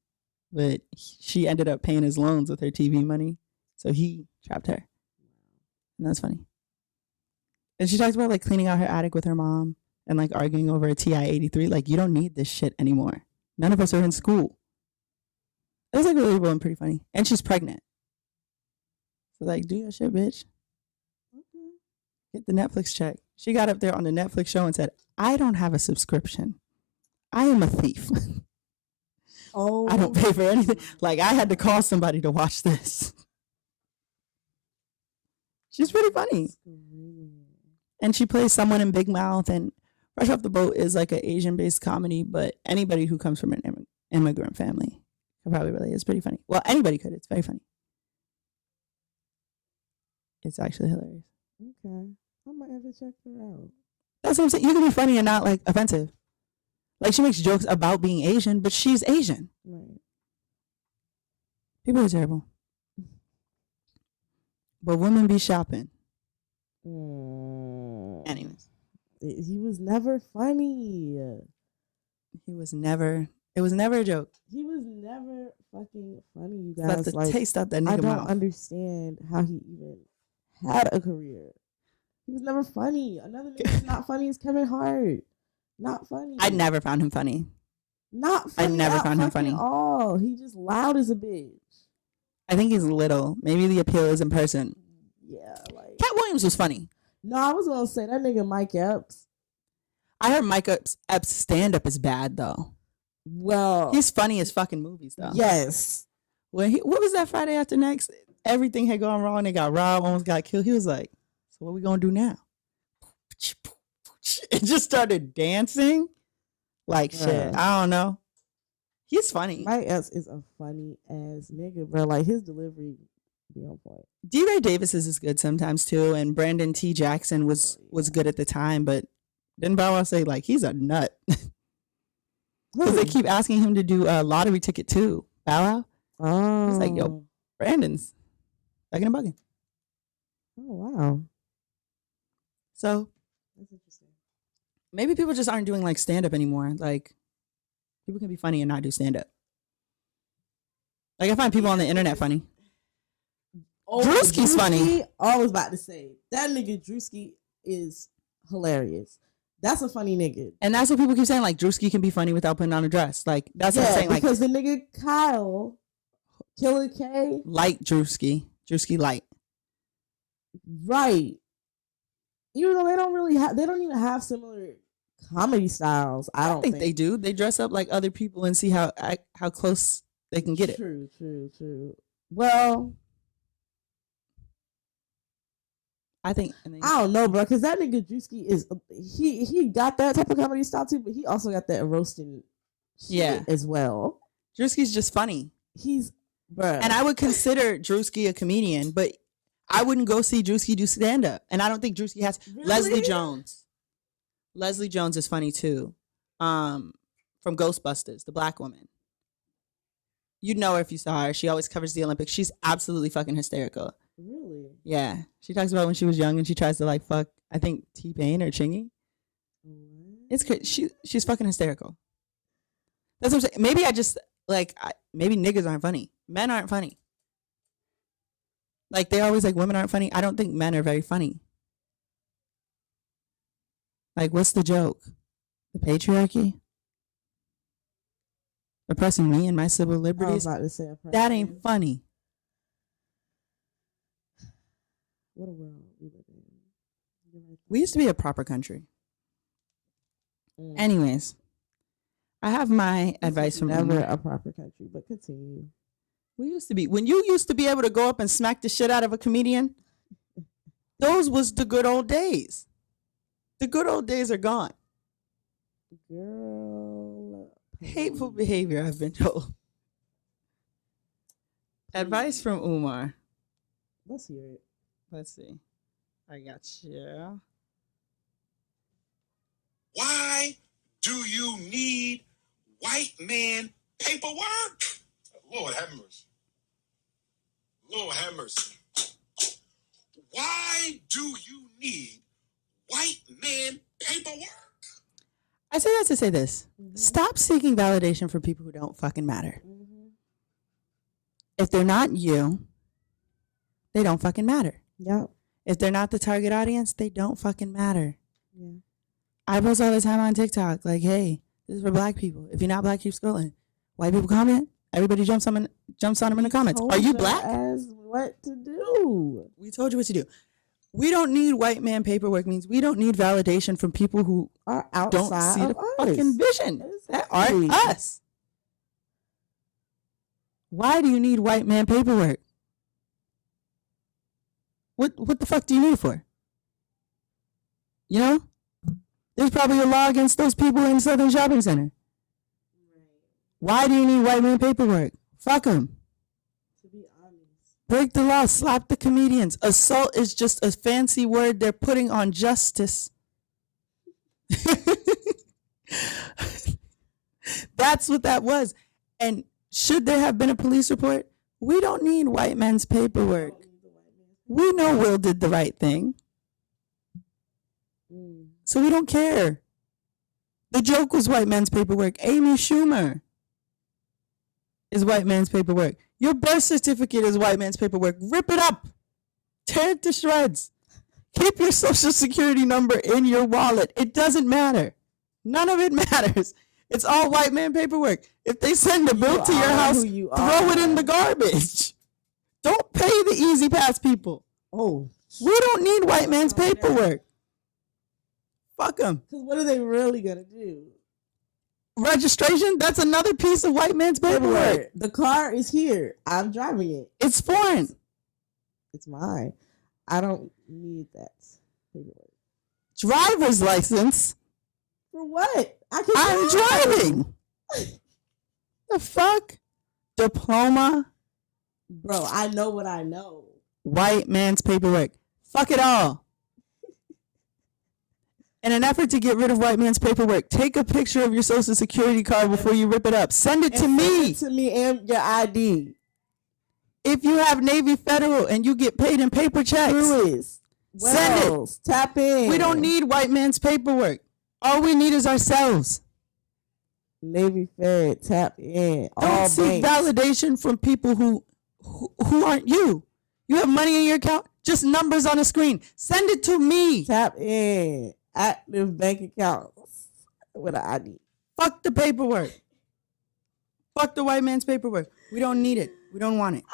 but she ended up paying his loans with her TV money. So he trapped her. And that's funny. And she talks about, like, cleaning out her attic with her mom and, like, arguing over a TI-83. Like, you don't need this shit anymore. None of us are in school. It was, like, relatable and pretty funny. And she's pregnant. So, like, do your shit, bitch. Okay. Get the Netflix check. She got up there on the Netflix show and said, I don't have a subscription. I am a thief. Oh. I don't pay for anything. Like, I had to call somebody to watch this. She's pretty funny. And she plays someone in Big Mouth, and Fresh Off the Boat is like an Asian-based comedy, but anybody who comes from an immigrant family could probably relate. It's pretty funny. Well, anybody could. It's very funny. It's actually hilarious. Okay. I might have to check her out. That's what I'm saying. You can be funny and not, like, offensive. Like, she makes jokes about being Asian, but she's Asian. Right. People are terrible. But women be shopping. Anyways, He was never funny. he was never. It was never a joke. He was never fucking funny, you Left guys. the Like, taste out that I nigga don't mouth. understand how he even had a career. He was never funny. Another nigga that's not funny is Kevin Hart. Not funny. I never found him funny. Not funny. never at found him fucking funny. all. He just loud as a bitch. I think he's little. Maybe the appeal is in person. Yeah, like. Cat Williams was funny. No, I was gonna say that nigga Mike Epps. I heard Mike Epps' stand up is bad though. Well, He's funny as fucking movies though. yes. When what was that Friday After Next? Everything had gone wrong. They got robbed, almost got killed. He was like, "So what we gonna do now?" It just started dancing like shit. Bruh. I don't know. He's funny. Mike Epps is a funny ass nigga, bro. Like his delivery be on point. D. Ray Davis is good sometimes too, and Brandon T. Jackson was good at the time, but didn't Bow Wow say like he's a nut? Because they keep asking him to do a lottery ticket too. Bow Wow, Oh, He's like, yo. Brandon's back in the bugging. Oh wow, So that's interesting. maybe people just aren't doing like stand up anymore. Like people can be funny and not do stand up. Like I find people on the internet funny. Drewski's funny. I was about to say that nigga Drewski is hilarious. That's a funny nigga. And that's what people keep saying. Like Drewski can be funny without putting on a dress. Like that's what I'm saying. Like because the nigga Kyle, Killer K, light Drewski light. right? Even though they don't really have, they don't even have similar comedy styles. I don't think they do. They dress up like other people and see how close they can get it. True. Well, I think. I don't know, bro, because that nigga Drewski is he got that type of comedy style too, but he also got that roasting shit as well. Drewski's just funny. He's bruh. And I would consider Drewski a comedian, but I wouldn't go see Drewski do stand up. And I don't think Drewski has Really? Leslie Jones. Leslie Jones is funny too. From Ghostbusters, the black woman. You'd know her if you saw her. She always covers the Olympics. She's absolutely fucking hysterical. Really? Yeah. She talks about when she was young and she tries to like fuck, I think T-Pain or Chingy. It's crazy. She's fucking hysterical. That's what I'm saying. Maybe I just like maybe niggas aren't funny. Men aren't funny. Like they always like women aren't funny. I don't think men are very funny. Like what's the joke? The patriarchy? Oppressing me and my civil I was liberties? about to say That ain't funny. What a world we live in. We used to be a proper country. Mm. Anyways, I have my advice from never Umar. a proper country, but continue. We used to be. When you used to be able to go up and smack the shit out of a comedian, those was the good old days. The good old days are gone. Girl. Hateful behavior, I've been told. Advice from Umar. Let's hear it. Let's see. I got you. Why do you need white man paperwork? Lord have mercy. Lord have mercy. Why do you need white man paperwork? I say that to say this. Stop seeking validation from people who don't fucking matter. If they're not you, they don't fucking matter. Yep. If they're not the target audience, they don't fucking matter. Yeah. I post all the time on TikTok, like, hey, this is for black people. If you're not black, keep scrolling. White people comment, everybody jumps on them in the comments. Are you black? As what to do? We told you what to do. We don't need white man paperwork means we don't need validation from people who Are don't outside see of the us. fucking vision. That aren't Exactly. us. Why do you need white man paperwork? What the fuck do you need it for? You know? There's probably a law against those people in Southern Shopping Center. Why do you need white man paperwork? Fuck them. To be honest. Break the law. Slap the comedians. Assault is just a fancy word they're putting on justice. That's what that was. And should there have been a police report? We don't need white men's paperwork. We know Will did the right thing. So we don't care. The joke was white man's paperwork. Amy Schumer is white man's paperwork. Your birth certificate is white man's paperwork. Rip it up. Tear it to shreds. Keep your social security number in your wallet. It doesn't matter. None of it matters. It's all white man paperwork. If they send a bill to your house, throw it in the garbage. Don't pay the easy pass people. Oh, We don't need white man's paperwork. Fuck them. because what are they really gonna do? Registration, that's another piece of white man's paperwork. The car is here. I'm driving it. It's foreign. It's mine. I don't need that paperwork. Driver's license. For what? I'm driving. The fuck? Diploma. Bro, I know what I know. White man's paperwork. Fuck it all. In an effort to get rid of white man's paperwork, take a picture of your social security card before you rip it up. Send it to And send me. it to me and your ID. If you have Navy Federal and you get paid in paper checks, Lewis. Send it. Wells, tap in. we don't need white man's paperwork. All we need is ourselves. Navy Fed, tap in. Don't All seek banks. validation from people who aren't you. You have money in your account, just numbers on a screen. Send it to me. Tap in. Active bank accounts with an ID. Fuck the paperwork. Fuck the white man's paperwork. We don't need it. We don't want it.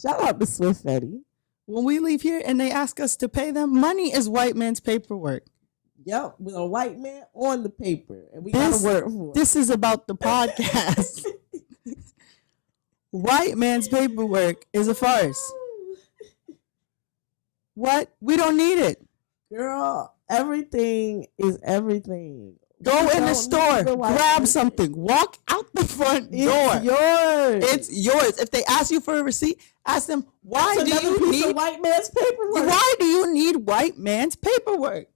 Shout out to Swift Fetty. When we leave here and they ask us to pay them, money is white man's paperwork. Yep, with a white man on the paper. And we This- gotta work for it. This is about the podcast. White man's paperwork is a farce. What? We don't need it. Girl, everything is everything. Go We in the don't need store, the white grab man. something, walk out the front It's door. yours. It's yours. If they ask you for a receipt, ask them, why That's do another you piece of need white man's paperwork? why do you need white man's paperwork?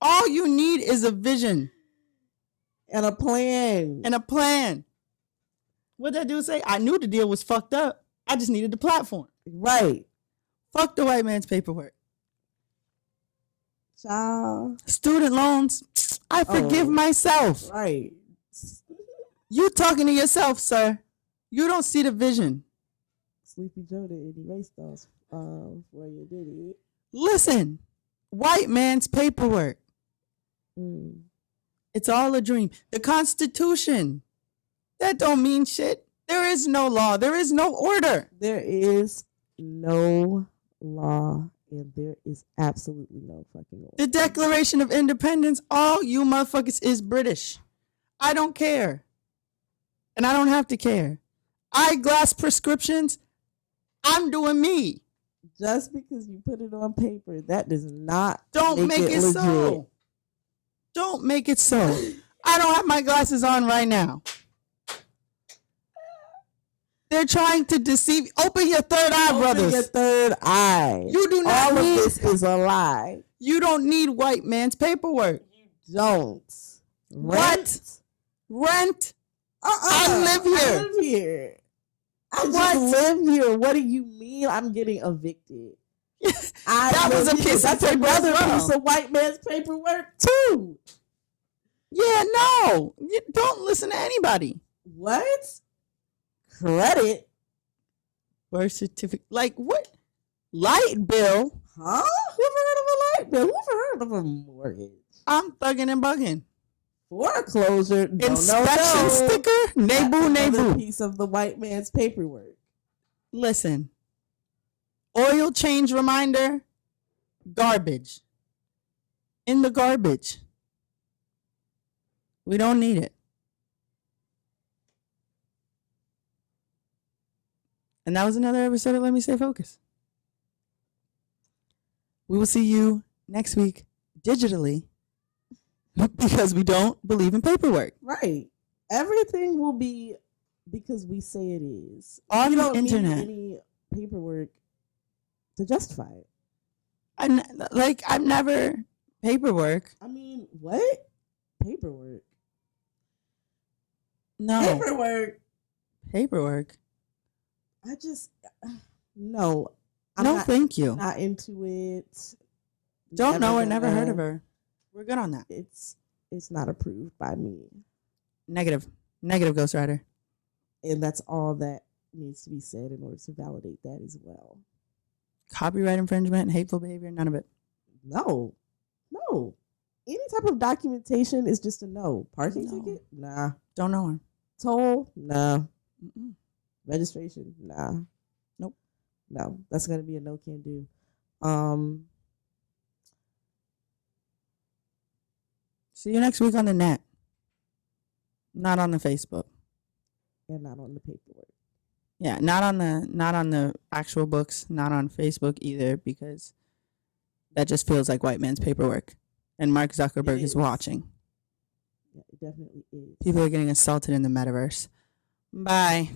All you need is a vision And a plan. and a plan. What that dude say? I knew the deal was fucked up. I just needed the platform. Right. Fuck the white man's paperwork. Child. Student loans, I forgive Oh. myself. Right. You talking to yourself, sir. You don't see the vision. Sleepy Joe did erase those for you, did he? Listen, white man's paperwork. Mm. It's all a dream. The Constitution, that don't mean shit. There is no law. There is no order. There is no law and there is absolutely no fucking law. The Declaration of Independence, all you motherfuckers is British. I don't care. And I don't have to care. Eyeglass prescriptions, I'm doing me. Just because you put it on paper, that does not Don't make it legit. so. Don't make it so. I don't have my glasses on right now. They're trying to deceive. Open your third eye, Open brothers. your third eye. You do not All of need. this is a lie. You don't need white man's paperwork. Don't. What? Rent. I live I here. live here. I What? just live here. What do you mean I'm getting evicted? That was live a here. piece of That's paper as another well. piece of white man's paperwork too. Yeah, no. You don't listen to anybody. What? Credit? Birth certificate. Like what? Light bill. Huh? Who ever heard of a light bill? Who ever heard of a mortgage? I'm thugging and bugging. Foreclosure? No, Inspection no. sticker. That's Nebu, another nebu. piece of the white man's paperwork. Listen. Oil change reminder. Garbage. In the garbage. We don't need it. And that was another episode of Let Me Stay Focused. We will see you next week digitally because we don't believe in paperwork. Right. Everything will be because we say it is. On You the don't internet. need any paperwork to justify it. I've never paperwork. I mean, what? Paperwork. No. Paperwork. Paperwork. I just no. I'm no, not, thank you. not into it. Don't know her, never heard gonna- of her. We're good on that. It's not approved by me. Negative Ghost Rider. And that's all that needs to be said in order to validate that as well. Copyright infringement, hateful behavior, none of it. No. Any type of documentation is just a no. Parking No. ticket? Nah. Don't know her. Toll? Nah. Mm-mm. Registration? Nah. Nope. No. That's gonna be a no can do. See you next week on the net. Not on the Facebook. And not on the paperwork. Yeah, not on the actual books, not on Facebook either, because that just feels like white man's paperwork. And Mark Zuckerberg is is. watching. Yeah, it definitely is. People are getting assaulted in the metaverse. Bye.